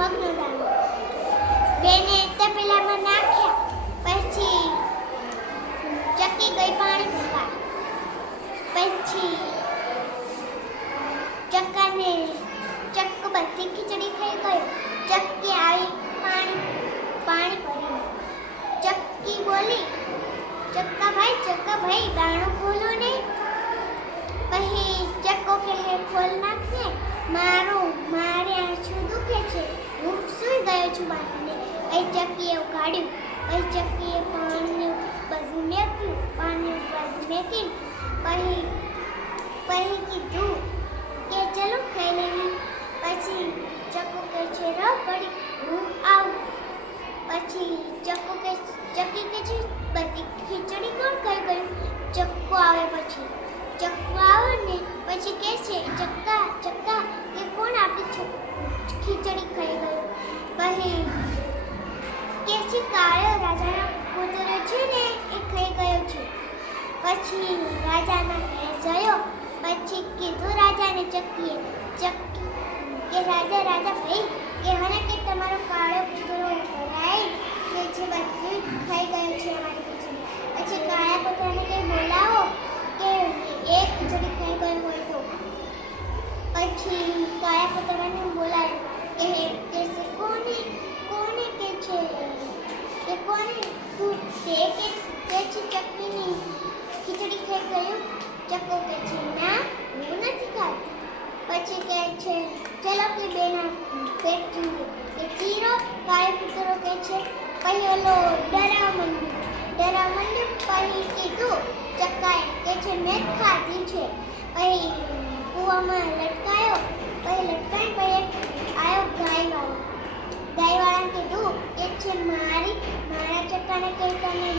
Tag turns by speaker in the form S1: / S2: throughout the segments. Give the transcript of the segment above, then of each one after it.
S1: મગનો બેને તપેલામાં નાખ્યા, પછી ચકી ગઈ પાણીમાં પછી ચક્કાને ચક્ક બધી થઈ ગઈ. ચક્કી આવી પાણી પાણી ભરી. બોલી ચક્કા ભાઈ ચક્કા ભાઈ દાણું ખોલો ને. પછી ચક્કો કહે ખોલ નાખને, મારું, મારે આછું દુખે છે? હું સૂઈ ગયો છું બાથને અહીં ચક્કીએ ઉગાડ્યું પછી ચક્કીએ પાણીને બધું મેક્યું પાણી બધું મેકીને પછી પછી કીધું કે ચલો ખાઈ લેવી પછી ચક્કુ કે છે, રહ પડી, હું આવું. પછી ચક્કુ કે ચક્કી કે છે કાળો રાજાના પુત્ર છે ને, એ ખાઈ ગયો છે. પછી રાજાના ઘરે ગયો પછી કીધું રાજાને ચક્કીએ ચક્કી કે રાજા રાજા ભાઈ કે હને કે તમારો કાળો કૂતરો ભરાય કે છે બધું ખાઈ ગયું છે અમારી ખીચડી પછી કાળા પુતળાને કંઈ બોલાવો, કે એક ખીચડી ખાઈ ગયો હોય તો. પછી કાળા પુતળાને બોલાવ્યો કે કે છે કોને કોને કે છે કે કોને તું છે ચક્કીની ખીચડી ખાઈ ગયું ચક્કો કે છે? ના નથી ખાતી. પછી કહે છે, ચલો કે બેના પેટ ચીરો કે છે પછી ઓલો ડરાવ મંડ્યું પછી કીધું ચક્કાએ કે છે, મેં ખાધી છે. પછી કૂવામાં લટકાયો, પછી લટકાઈ, પછી આવ્યો ગાયવાળો ગાયવાળાને કીધું કે છે મારી મારા ચક્કાને કંઈ તમે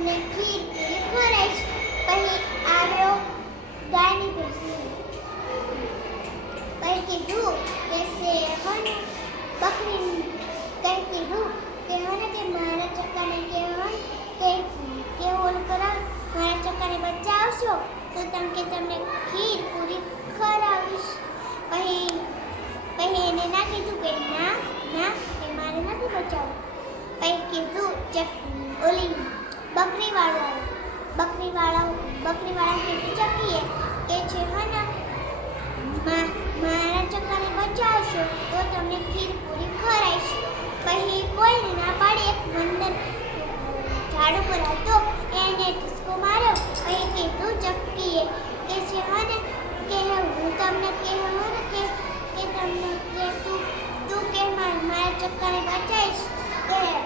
S1: ખીર પૂરી ખવડાવીશ પછી આવ્યો ગાયની કઈ કીધું કે સે હને, બકરી કંઈ કીધું કે, હને મારા ચક્કાને કે કે કે ઓલ મારા ચક્કાને બચાવશો તો તમ કે તમને ખીર પૂરી ખરાવીશ પછી પછી એને ના કીધું કે, ના ના, કે મારે નથી બચાવવું. પછી કીધું, ચક, ઓલી બકરીવાળા બકરીવાળા બકરીવાળા કીધું, ચકીએ, કે છે, હા મારા ચકાને બચાવશો તો તમને ખીર પૂરી ખવડાવીશ. પછી કોઈને ના પાડી એક બંદર ઝાડુ પર હતો, એને ઢીસકો માર્યો, પછી કીધું, ચકીએ, કે છે, હા ને? કે હું તમને કે ને? કે કે તમને કે તું તું કે મારા ચક્કાને બચાવીશ. કે